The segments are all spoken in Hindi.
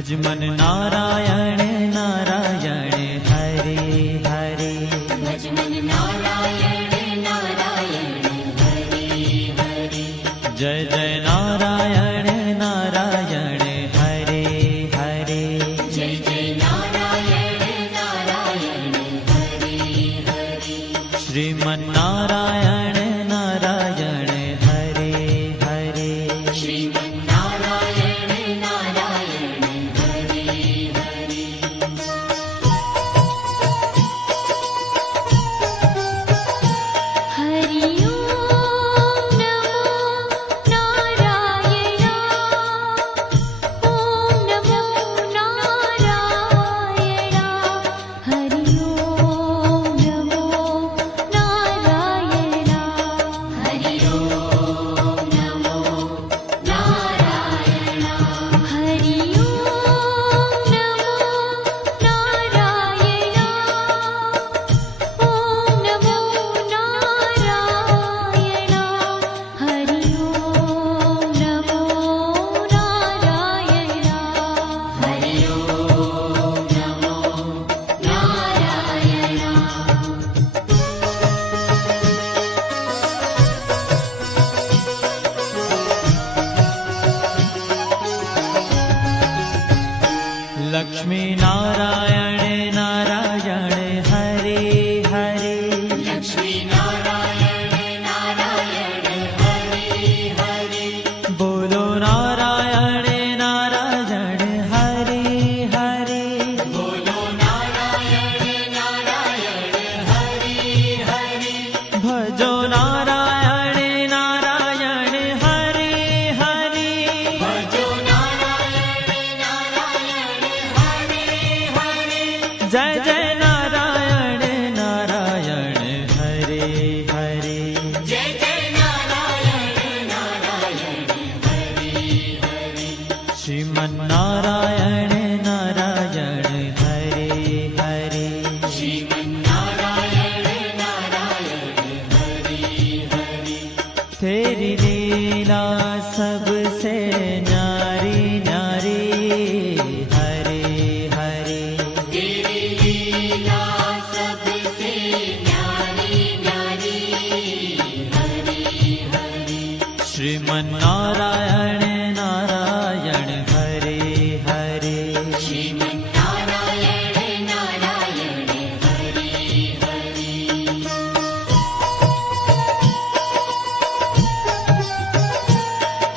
भजमन नारायण नारायण हरे हरे। भजमन नारायण नारायण हरे हरे। जय जय नारायण नारायण हरे हरे। जय जय नारायण नारायण हरे हरे। श्रीमन नारायण नारायण हरे हरे। श्रीमन नारायण नारायण हरे हरे। हरि ओम नमो नारायण। ओम नमो नारायण। हरि ओम नमो नारायण। हरि ओम नमो नारायण। हरि ओम नमो नारायण। ओम नमो नारायण। हरि ओम नमो नारायण। हरि ओम नमो नारायण। लक्ष्मी नारायण नारायण हरे हरे। लक्ष्मी नारायण नारायण हरे हरे। बोलो नारायण नारायण हरे हरे। बोलो नारायण नारायण हरे हरे। भजो नारायण नारायण हरे हरे। भजो नारायण नारायण हरे हरे। जय जय नारायण नारायण हरे हरे। जय जय नारायण नारायण हरे हरे। श्रीमन नारायण नारायण हरे हरे। श्रीमन नारायण नारायण हरे हरे। तेरी लीला सबसे न्यारी न्यारी हरे हरे। तेरी लीला सबसे न्यारी न्यारी हरे हरे। श्रीमन नारायण नारायण हरे हरे। श्रीमन नारायण नारायण हरे हरे।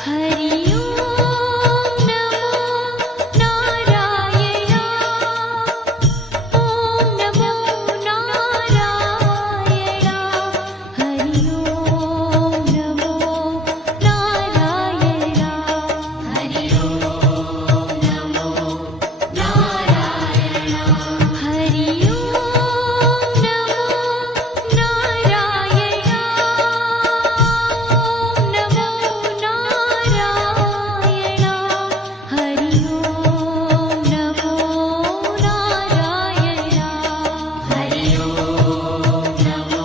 हरि ओम नमो नारायण। ओम नमो नारायण। हरि ओम नमो नारायण। हरि ओम नमो नारायण। हरि ओम नमो नारायण। ओम नमो नारायण। हरि ओम नमो नारायण। हरि ओम नमो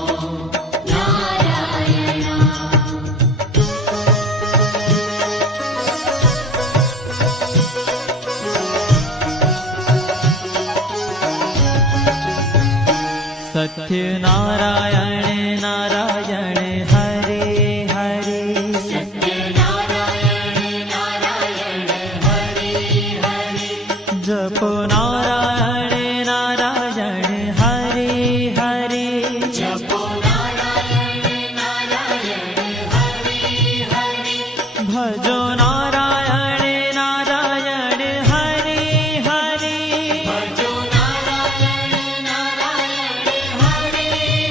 सत्य नारायण नारायण हरे हरे। सत्य नारायण नारायण हरे हरे। जपो नारायण नारायण हरे हरे। जपो नारायण नारायण हरे हरे। भजो नारायण नारायण हरे हरे। भजो नारायण नारायण हरे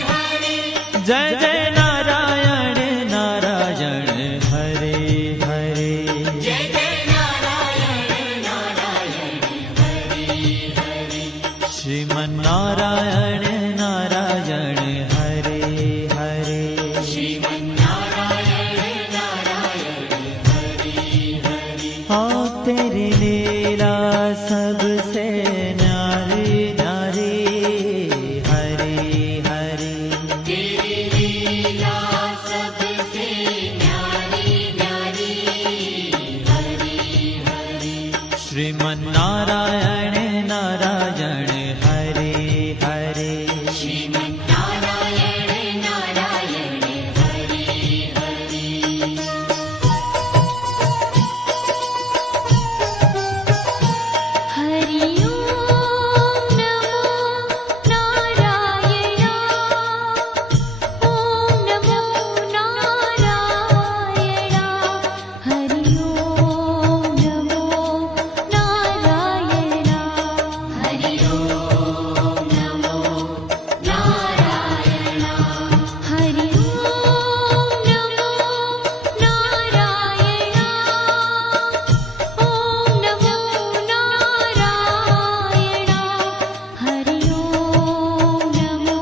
हरे। जय जय नारायण नारायण हरे हरे। जय जय नारायण नारायण हरे हरे। श्रीमन नारायण नारायण हरे हरे। श्रीमन नारायण नारायण हरे हरे। हाँ तेरी लीला सबसे न्यारी न्यारी हरे हरे। तेरी लीला सबसे न्यारी न्यारी हरे हरे। श्रीमन श्रीमन्नारायण नारायण हरे हरे श्रीमन्नारायण नारायण हरि हरि हरि ओम नमो नारायण ओम नमो नारायण हरि ओम नमो नारायण हरि ओम नमो नारायण हरि ओम नमो नारायण ओम नमो नारायण हरि ओम नमो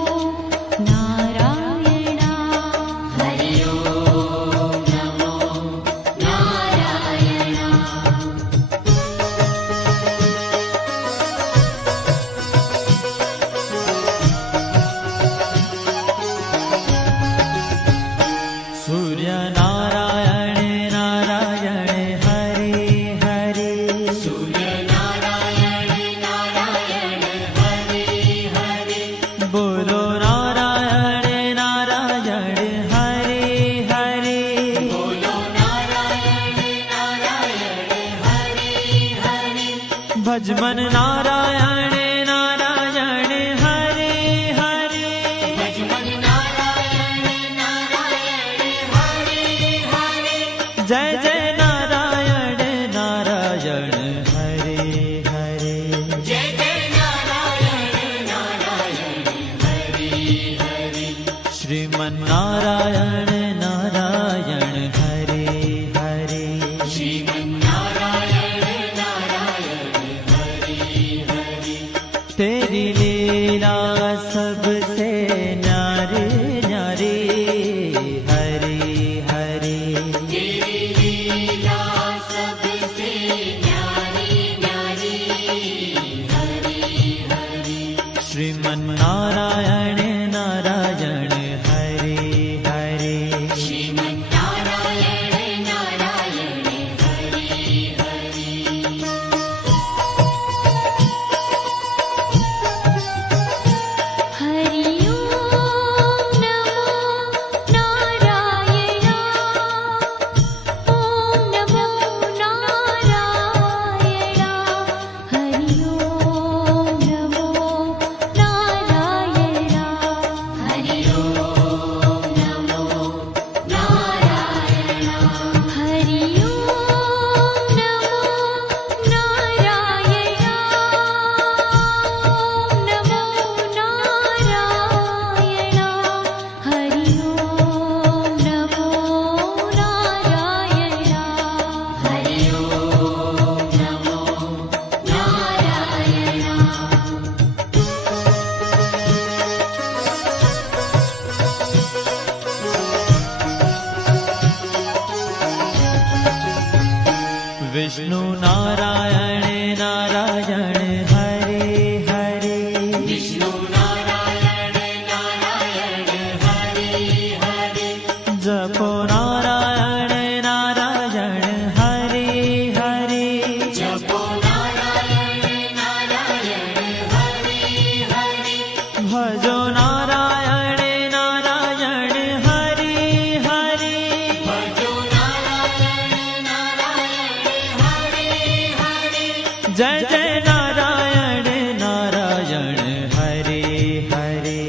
नारायण हरि ओम नमो नारायण सूर्य नारायण नारायण हरे हरे सूर्य नारायण नारायण हरि हरि बोलो नारायण नारायण हरे हरे बोलो नारायण नारायण हरि हरि भजमन नारायण नारायण हरे हरे भजमन नारायण नारायण हरि हरि जय जय नारायण नारायण हरे हरे जय जय नारायण नारायण हरि हरि श्रीमन्नारायण नारायण हरे हरे श्रीमन्नारायण नारायण हरि हरि तेरी लीला सबसे न्यारी न्यारी हरे हरे तेरी लीला सबसे न्यारी न्यारी हरि हरि श्रीमन्नारायण नारायण हरे हरे श्रीमन्नारायण नारायण हरि हरि हरि ओम नमो नारायण ओम नमो नारायण हरि ओम नमो नारायण हरि ओम नमो नारायण हरि ओम नमो नारायण ओम नमो नारायण हरि ओम नमो नारायण हरि ओम नमो नारायण विष्णु नारायण नारायण हरे हरे विष्णु नारायण नारायण हरि हरि जपो नारायण नारायण हरे हरे जपो नारायण नारायण हरि हरि भजो नारायण नारायण हरे हरे भजो नारायण नारायण हरि हरि जय जय नारायण नारायण हरे हरे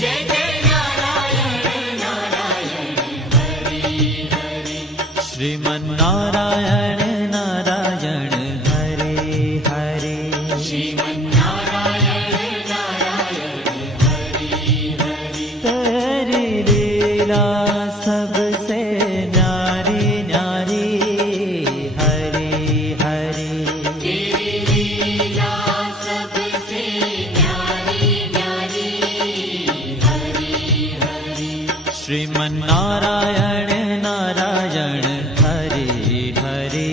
जय जय नारायण नारायण हरि हरि श्रीमन्नारायण नारायण हरे हरे श्रीमन्नारायण नारायण हरि हरि तेरी लीला सबसे न्यारी न्यारी हरे हरे तेरी लीला सबसे न्यारी न्यारी हरि हरि श्रीमन्नारायण नारायण हरे हरे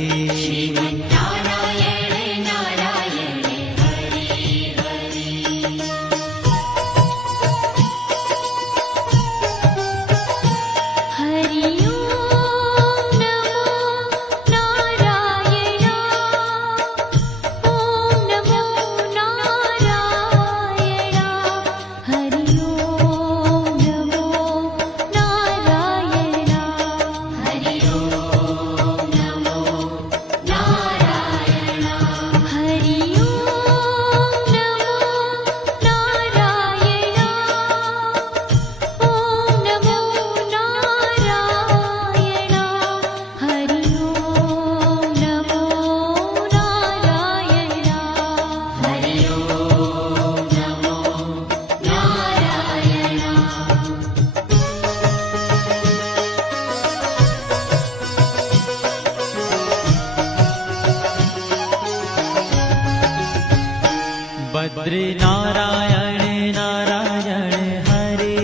बद्री नारायण नारायण हरे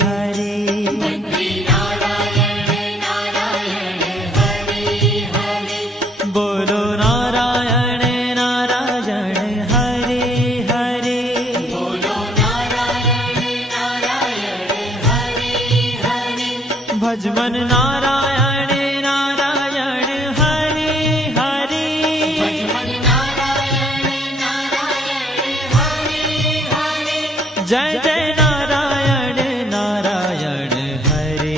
हरे बद्री नारायण नारायण हरे हरे बोलो नारायण नारायण हरे हरे बोलो नारायण नारायण हरे हरे भजमन नारायण नारायण हरे हरे भजमन नारायण नारायण हरे हरे जय जय नारायण नारायण हरे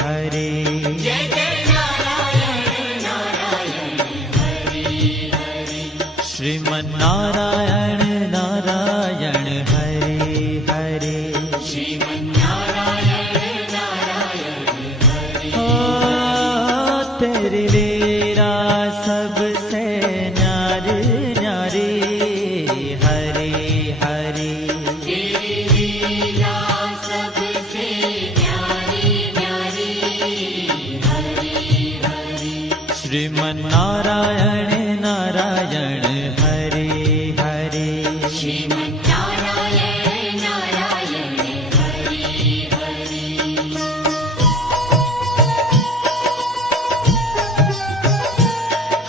हरे जय जय नारायण नारायण हरे हरे श्रीमन नारायण नारायण हरे हरे श्रीमन्नारायण नारायण हरे ओ तेरी लीला सबसे न्यारी न्यारी हरे हरे तेरी लीला सबसे न्यारी न्यारी हरे हरे श्रीमन नारायण नारायण हरे हरे श्रीमन्नारायण नारायण हरे हरे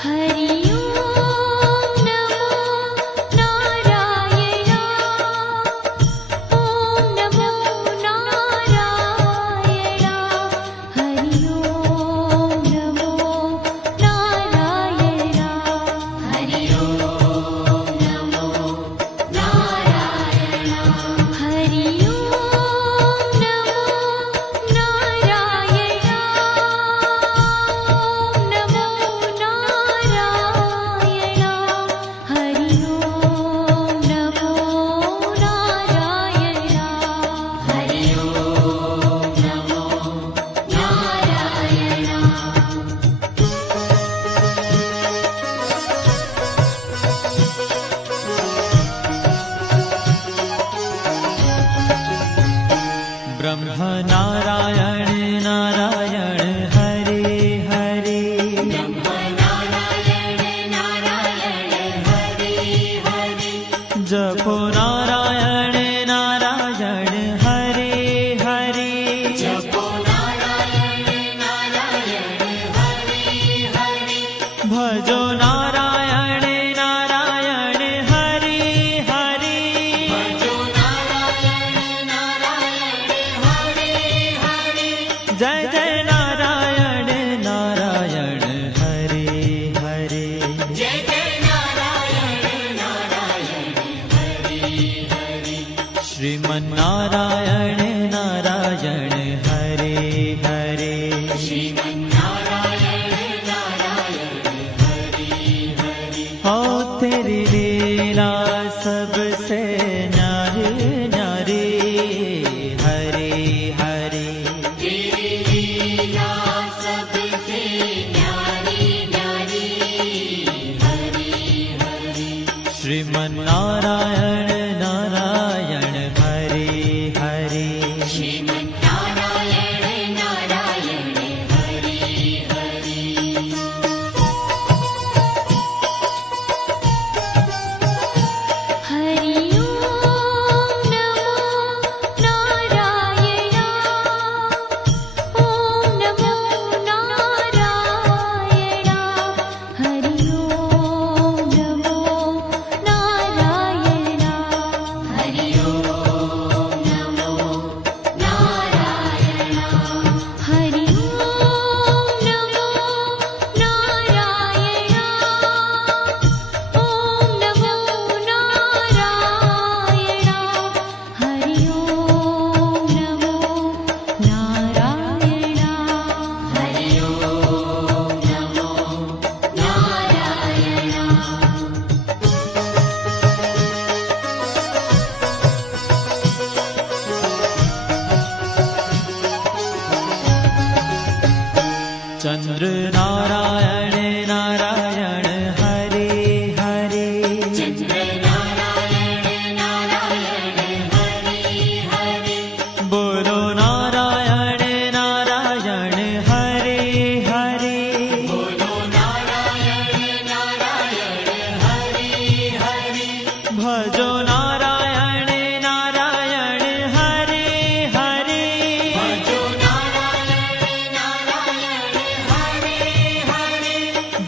हरि ओम नमो नारायण ओम नमो नारायण हरि ओम नमो नारायण हरि ओम नमो नारायण हरि ओम नमो नारायण ओम नमो नारायण हरि ओम नमो नारायण हरि ओम नमो नारायण ब्रह्म नारायण नारायण हरे हरे नारायण नारायण हरे हरे जपो नारायण नारायण हरे हरे जपो नारायण नारायण हरे हरे भजो नारायण नारायण हरे हरे भजो नारायण नारायण हरे हरे जय जय नारायण नारायण हरे हरे जय जय नारायण नारायण हरे हरे श्रीमन नारायण नारायण हरे हरे श्रीमन्नारायण नारायण हरे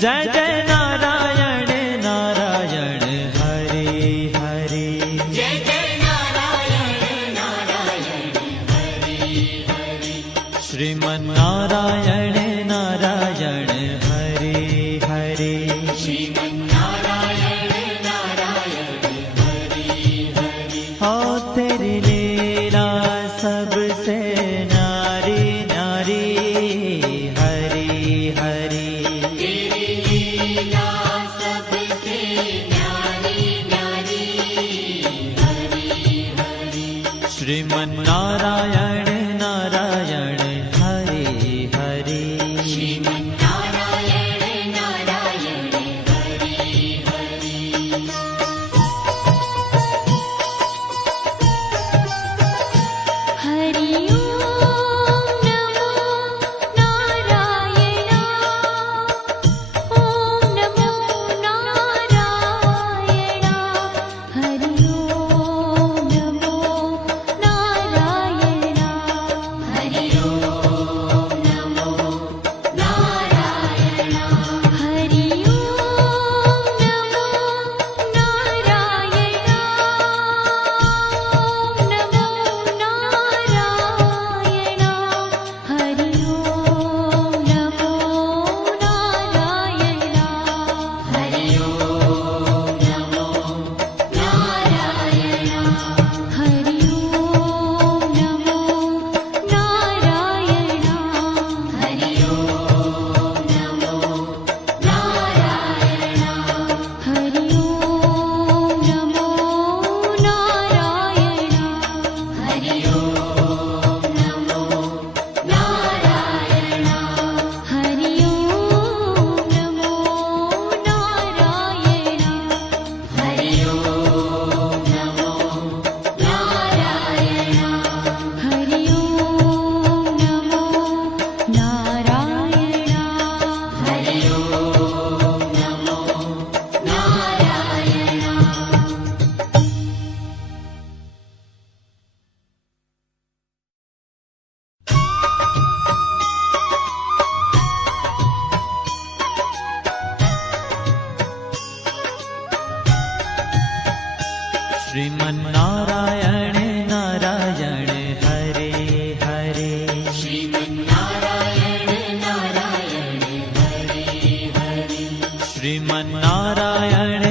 जय जय नारायण नारायण हरे हरे जय जय नारायण नारायण हरि हरि श्रीमन्नारायण नारायण हरे हरे श्रीमन्नारायण नारायण हरि हरि हो तेरी लीला सबसे नारी नारी हरि हरि तेरी लीला सबसे न्यारी न्यारी हरि हरि श्रीमन्नारायण नारायण हरे हरे श्रीमन्नारायण नारायण हरि हरि हरि ओम नमो नारायण ओम नमो नारायण हरि ओम नमो नारायण हरि ओम नमो नारायण हरि ओम नमो नारायण ओम नमो नारायण हरि ओम नमो नारायण हरि ओम नमो नारायण हरि ओम नमो नारायण हरि ओम नमो नारायण हरि ओम नमो नारायण हरि ओम नमो नारायण हरि ओम नमो नारायण हरि ओम नमो नारायण हरि ओम नमो नारायण हरि ओम नमो नारायण श्रीमन्नारायण नारायण हरे हरे श्रीमन्नारायण नारायण हरि हरि श्रीमन्नारायण